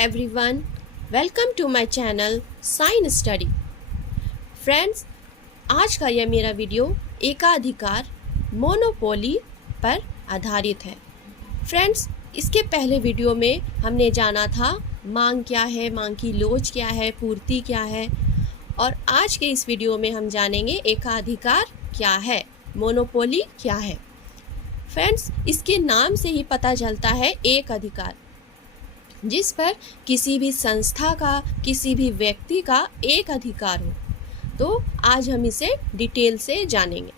everyone, welcome to my channel sign study. Friends, आज का यह मेरा वीडियो एकाधिकार मोनोपोली पर आधारित है। फ्रेंड्स, इसके पहले वीडियो में हमने जाना था मांग क्या है, मांग की लोच क्या है, पूर्ति क्या है, और आज के इस वीडियो में हम जानेंगे एकाधिकार क्या है, मोनोपोली क्या है। फ्रेंड्स, इसके नाम से ही पता चलता है एक अधिकार, जिस पर किसी भी संस्था का, किसी भी व्यक्ति का एक अधिकार हो। तो आज हम इसे डिटेल से जानेंगे।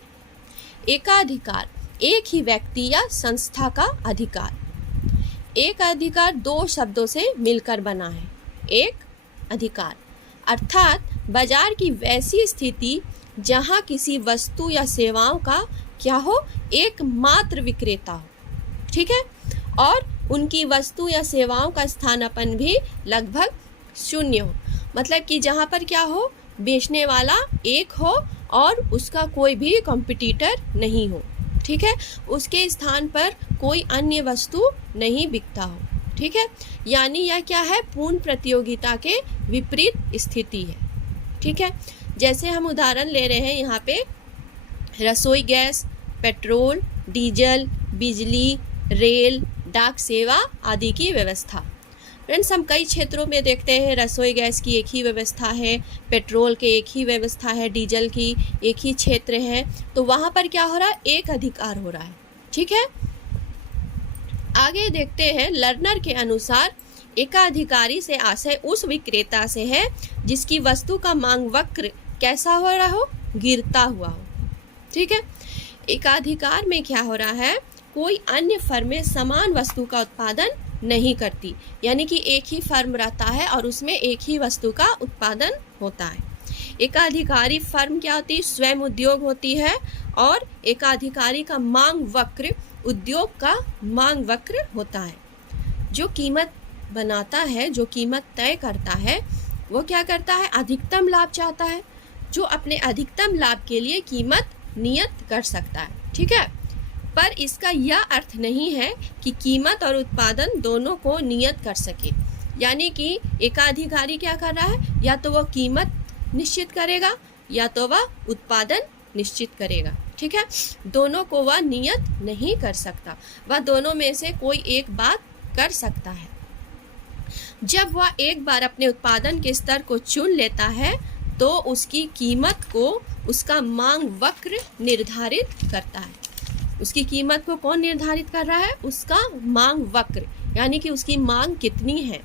एकाधिकार एक ही व्यक्ति या संस्था का अधिकार। एक अधिकार दो शब्दों से मिलकर बना है। एक अधिकार अर्थात बाजार की वैसी स्थिति जहां किसी वस्तु या सेवाओं का क्या हो, एकमात्र विक्रेता हो, ठीक है, और उनकी वस्तु या सेवाओं का स्थानापन्न भी लगभग शून्य हो। मतलब कि जहाँ पर क्या हो, बेचने वाला एक हो और उसका कोई भी कॉम्पिटिटर नहीं हो, ठीक है, उसके स्थान पर कोई अन्य वस्तु नहीं बिकता हो, ठीक है। यानी यह क्या है, पूर्ण प्रतियोगिता के विपरीत स्थिति है, ठीक है। जैसे हम उदाहरण ले रहे हैं यहाँ पे रसोई गैस, पेट्रोल, डीजल, बिजली, रेल, डाक सेवा आदि की व्यवस्था। फ्रेंड्स, हम कई क्षेत्रों में देखते हैं रसोई गैस की एक ही व्यवस्था है, पेट्रोल के एक ही व्यवस्था है, डीजल की एक ही क्षेत्र है। तो वहाँ पर क्या हो रहा है, एक अधिकार हो रहा है, ठीक है। आगे देखते हैं, लर्नर के अनुसार एकाधिकारी से आशय उस विक्रेता से है जिसकी वस्तु का मांग वक्र कैसा हो रहा हो, गिरता हुआ हो, ठीक है। एकाधिकार में क्या हो रहा है, कोई अन्य फर्में समान वस्तु का उत्पादन नहीं करती, यानी कि एक ही फर्म रहता है और उसमें एक ही वस्तु का उत्पादन होता है। एकाधिकारी फर्म क्या होती है, स्वयं उद्योग होती है, और एकाधिकारी का मांग वक्र उद्योग का मांग वक्र होता है। जो कीमत बनाता है, जो कीमत तय करता है, वो क्या करता है, अधिकतम लाभ चाहता है, जो अपने अधिकतम लाभ के लिए कीमत नियत कर सकता है, ठीक है। पर इसका यह अर्थ नहीं है कि कीमत और उत्पादन दोनों को नियत कर सके। यानी कि एकाधिकारी क्या कर रहा है, या तो वह कीमत निश्चित करेगा या तो वह उत्पादन निश्चित करेगा, ठीक है। दोनों को वह नियत नहीं कर सकता, वह दोनों में से कोई एक बात कर सकता है। जब वह एक बार अपने उत्पादन के स्तर को चुन लेता है तो उसकी कीमत को उसका मांग वक्र निर्धारित करता है। उसकी कीमत को कौन निर्धारित कर रहा है, उसका मांग वक्र, यानी कि उसकी मांग कितनी है।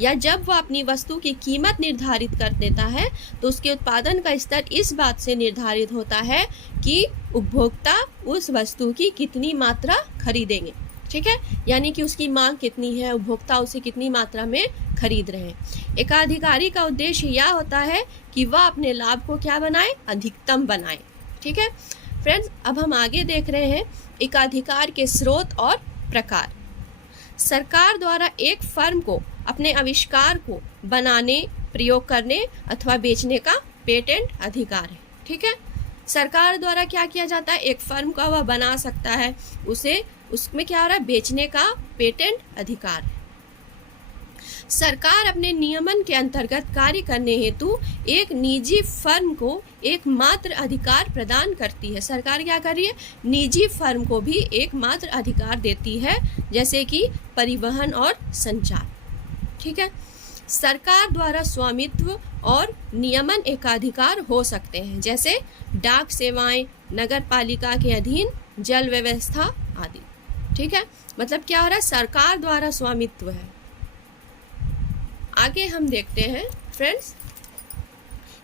या जब वह अपनी वस्तु की कीमत निर्धारित कर देता है तो उसके उत्पादन का स्तर इस बात से निर्धारित होता है कि उपभोक्ता उस वस्तु की कितनी मात्रा खरीदेंगे, ठीक है, यानी कि उसकी मांग कितनी है, उपभोक्ता उसे कितनी मात्रा में खरीद रहे हैं। एकाधिकारी का उद्देश्य यह होता है कि वह अपने लाभ को क्या बनाए, अधिकतम बनाए, ठीक है। फ्रेंड्स, अब हम आगे देख रहे हैं एकाधिकार के स्रोत और प्रकार। सरकार द्वारा एक फर्म को अपने आविष्कार को बनाने, प्रयोग करने अथवा बेचने का पेटेंट अधिकार है, ठीक है। सरकार द्वारा क्या किया जाता है, एक फर्म का वह बना सकता है, उसे उसमें क्या हो रहा है, बेचने का पेटेंट अधिकार है। सरकार अपने नियमन के अंतर्गत कार्य करने हेतु एक निजी फर्म को एकमात्र अधिकार प्रदान करती है। सरकार क्या कर रही है, निजी फर्म को भी एकमात्र अधिकार देती है, जैसे कि परिवहन और संचार, ठीक है। सरकार द्वारा स्वामित्व और नियमन एकाधिकार हो सकते हैं, जैसे डाक सेवाएं, नगर पालिका के अधीन जल व्यवस्था आदि, ठीक है। मतलब क्या हो रहा है, सरकार द्वारा स्वामित्व है। आगे हम देखते हैं फ्रेंड्स,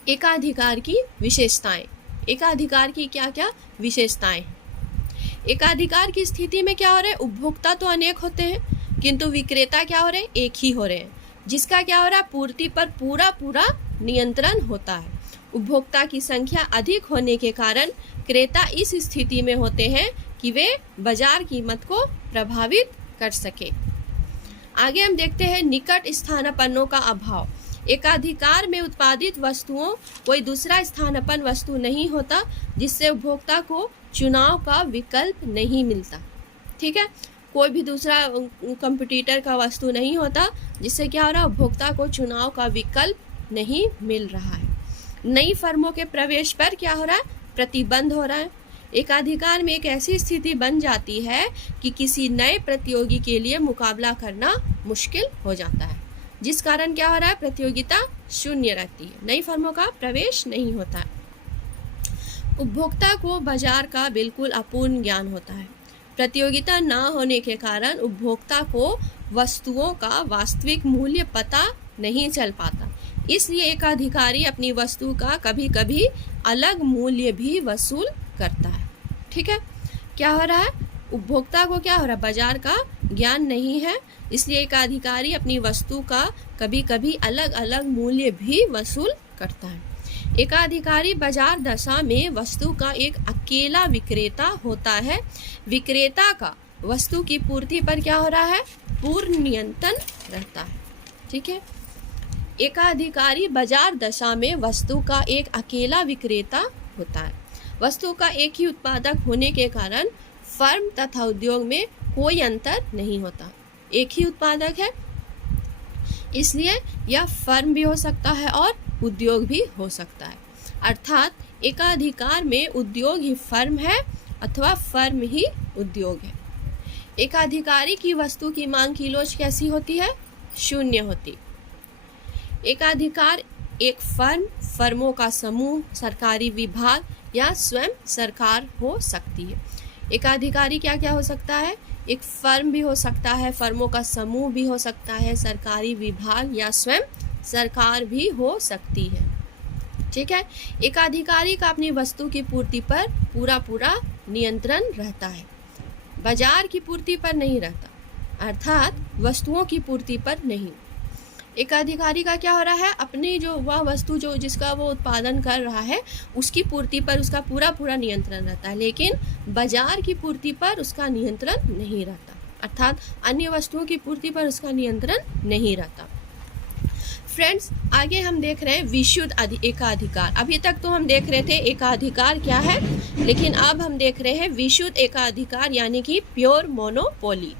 एकाधिकार की विशेषताएं। एकाधिकार की क्या क्या विशेषताएं हैं। एकाधिकार की स्थिति में क्या हो रहा है, उपभोक्ता तो अनेक होते हैं किंतु विक्रेता क्या हो रहे हैं, एक ही हो रहे हैं, जिसका क्या हो रहा है, पूर्ति पर पूरा नियंत्रण होता है। उपभोक्ता की संख्या अधिक होने के कारण क्रेता इस स्थिति में होते हैं कि वे बाजार कीमत को प्रभावित कर सके। आगे हम देखते हैं निकट स्थानापन्नों का अभाव। एकाधिकार में उत्पादित वस्तुओं कोई दूसरा स्थानापन्न वस्तु नहीं होता, जिससे उपभोक्ता को चुनाव का विकल्प नहीं मिलता, ठीक है। कोई भी दूसरा कंपटीटर का वस्तु नहीं होता, जिससे क्या हो रहा है, उपभोक्ता को चुनाव का विकल्प नहीं मिल रहा है। नई फर्मों के प्रवेश पर क्या हो रहा है, प्रतिबंध हो रहा है। एकाधिकार में एक ऐसी स्थिति बन जाती है कि किसी नए प्रतियोगी के लिए मुकाबला करना मुश्किल हो जाता है, जिस कारण क्या हो रहा है, प्रतियोगिता शून्य रहती है, नई फर्मों का प्रवेश नहीं होता है। उपभोक्ता को बाजार का बिल्कुल अपूर्ण ज्ञान होता है। प्रतियोगिता न होने के कारण उपभोक्ता को वस्तुओं का वास्तविक मूल्य पता नहीं चल पाता, इसलिए एकाधिकारी अपनी वस्तु का कभी कभी अलग मूल्य भी वसूल करता है। ठीक है, क्या हो रहा है, उपभोक्ता को क्या हो रहा है, बाजार का ज्ञान नहीं है, इसलिए एकाधिकारी अपनी वस्तु का कभी कभी अलग अलग मूल्य भी वसूल करता है। एकाधिकारी बाजार दशा में वस्तु का एक अकेला विक्रेता होता है। विक्रेता का वस्तु की पूर्ति पर क्या हो रहा है, पूर्ण नियंत्रण रहता है। ठीक है, एकाधिकारी बाजार दशा में वस्तु का एक अकेला विक्रेता होता है। वस्तु का एक ही उत्पादक होने के कारण फर्म तथा उद्योग में कोई अंतर नहीं होता, एक ही उत्पादक है, इसलिए यह फर्म भी हो सकता है और उद्योग भी हो सकता है। अर्थात एकाधिकार में उद्योग ही फर्म है अथवा फर्म ही उद्योग है। एकाधिकारी की वस्तु की मांग की लोच कैसी होती है, शून्य होती। एकाधिकार एक फर्म, फर्मों का समूह, सरकारी विभाग या स्वयं सरकार हो सकती है। एकाधिकारी क्या क्या हो सकता है, एक फर्म भी हो सकता है, फर्मों का समूह भी हो सकता है, सरकारी विभाग या स्वयं सरकार भी हो सकती है। ठीक है, एकाधिकारी का अपनी वस्तु की पूर्ति पर पूरा पूरा नियंत्रण रहता है, बाजार की पूर्ति पर नहीं रहता, अर्थात वस्तुओं की पूर्ति पर नहीं। एकाधिकारी का क्या हो रहा है, अपनी जो वह वस्तु जो जिसका वो उत्पादन कर रहा है उसकी पूर्ति पर उसका पूरा पूरा नियंत्रण रहता है, लेकिन बाजार की पूर्ति पर उसका नियंत्रण नहीं रहता, अर्थात अन्य वस्तुओं की पूर्ति पर उसका नियंत्रण नहीं रहता। फ्रेंड्स, आगे हम देख रहे हैं विशुद्ध एकाधिकार। अभी तक तो हम देख रहे थे एकाधिकार क्या है, लेकिन अब हम देख रहे हैं विशुद्ध एकाधिकार यानी कि प्योर मोनोपोली।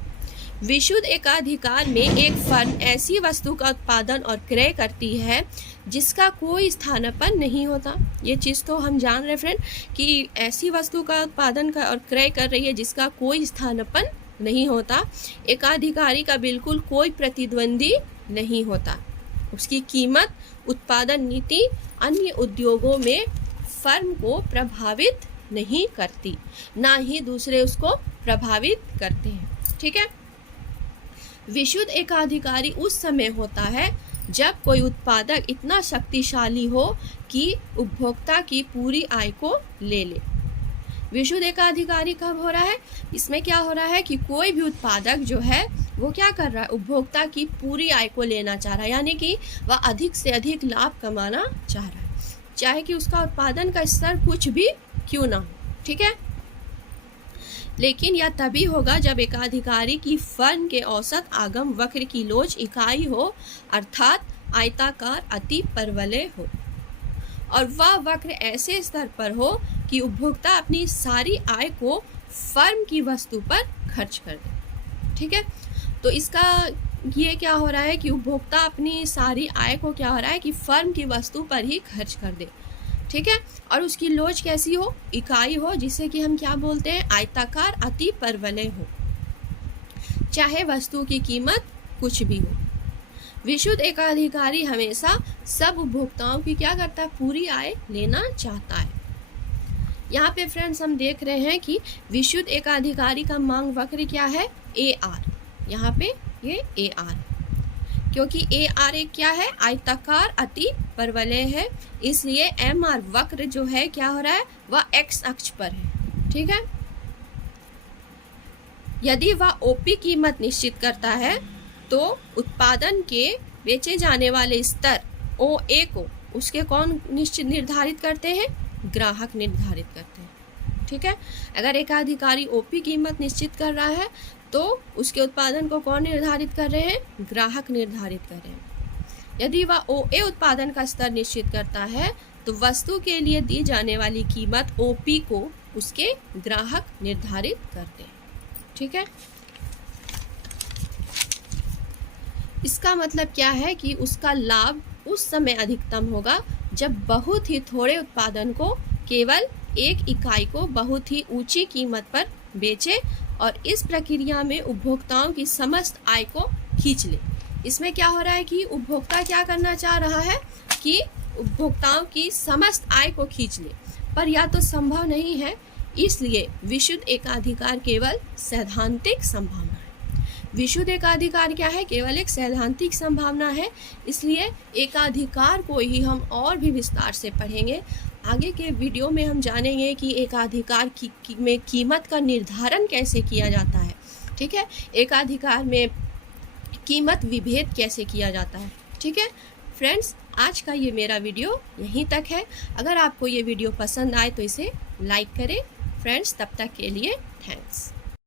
विशुद्ध एकाधिकार में एक फर्म ऐसी वस्तु का उत्पादन और क्रय करती है जिसका कोई स्थानापन्न नहीं होता। ये चीज़ तो हम जान रहे फ्रेंड कि ऐसी वस्तु का उत्पादन और क्रय कर रही है जिसका कोई स्थानापन्न नहीं होता। एकाधिकारी का बिल्कुल कोई प्रतिद्वंदी नहीं होता, उसकी कीमत, उत्पादन नीति अन्य उद्योगों में फर्म को प्रभावित नहीं करती, ना ही दूसरे उसको प्रभावित करते हैं। ठीक है, विशुद्ध एकाधिकारी उस समय होता है जब कोई उत्पादक इतना शक्तिशाली हो कि उपभोक्ता की पूरी आय को ले ले। विशुद्ध एकाधिकारी कब हो रहा है, इसमें क्या हो रहा है कि कोई भी उत्पादक जो है वो क्या कर रहा है, उपभोक्ता की पूरी आय को लेना चाह रहा है, यानी कि वह अधिक से अधिक लाभ कमाना चाह रहा है, चाहे कि उसका उत्पादन का स्तर कुछ भी क्यों ना हो। ठीक है, लेकिन यह तभी होगा जब एकाधिकारी की फर्म के औसत आगम वक्र की लोच इकाई हो, अर्थात आयताकार अति परवलय हो, और वह वक्र ऐसे स्तर पर हो कि उपभोक्ता अपनी सारी आय को फर्म की वस्तु पर खर्च कर दे। ठीक है, तो इसका ये क्या हो रहा है कि उपभोक्ता अपनी सारी आय को क्या हो रहा है कि फर्म की वस्तु पर ही खर्च कर दे। ठीक है, और उसकी लोच कैसी हो, इकाई हो, जिसे कि हम क्या बोलते हैं, आयताकार अति परवलय हो, चाहे वस्तु की कीमत कुछ भी हो। विशुद्ध एकाधिकारी हमेशा सब उपभोक्ताओं की क्या करता है, पूरी आय लेना चाहता है। यहाँ पे फ्रेंड्स हम देख रहे हैं कि विशुद्ध एकाधिकारी का मांग वक्र क्या है, AR। यहाँ पे ये AR, क्योंकि AR एक क्या है, आयताकार अति परवलय है, इसलिए MR वक्र जो है क्या हो रहा है, वह X अक्ष पर है। ठीक है, यदि वह OP कीमत निश्चित करता है तो उत्पादन के बेचे जाने वाले स्तर OA को उसके कौन निश्चित निर्धारित करते हैं, ग्राहक निर्धारित करते हैं। ठीक है, अगर एकाधिकारी OP कीमत निश्चित कर रहा है तो उसके उत्पादन को कौन निर्धारित कर रहे हैं, ग्राहक निर्धारित कर रहे हैं। यदि वह OA उत्पादन का स्तर निश्चित करता है तो वस्तु के लिए दी जाने वाली कीमत OP को उसके ग्राहक निर्धारित करते हैं। ठीक है, इसका मतलब क्या है कि उसका लाभ उस समय अधिकतम होगा जब बहुत ही थोड़े उत्पादन को केवल एक इकाई को बहुत ही ऊंची कीमत पर बेचे और इस प्रक्रिया में उपभोक्ताओं की समस्त आय को खींच ले। इसमें क्या हो रहा है कि उपभोक्ता क्या करना चाह रहा है कि उपभोक्ताओं की समस्त आय को खींच ले, पर यह तो संभव नहीं है। इसलिए विशुद्ध एकाधिकार केवल सैद्धांतिक संभावना है। विशुद्ध एकाधिकार क्या है? केवल एक सैद्धांतिक संभावना है। इसलिए एकाधिकार को ही हम और भी विस्तार से पढ़ेंगे। आगे के वीडियो में हम जानेंगे कि एकाधिकार में कीमत का निर्धारण कैसे किया जाता है। ठीक है, एकाधिकार में कीमत विभेद कैसे किया जाता है। ठीक है फ्रेंड्स, आज का ये मेरा वीडियो यहीं तक है। अगर आपको ये वीडियो पसंद आए तो इसे लाइक करें। फ्रेंड्स, तब तक के लिए थैंक्स।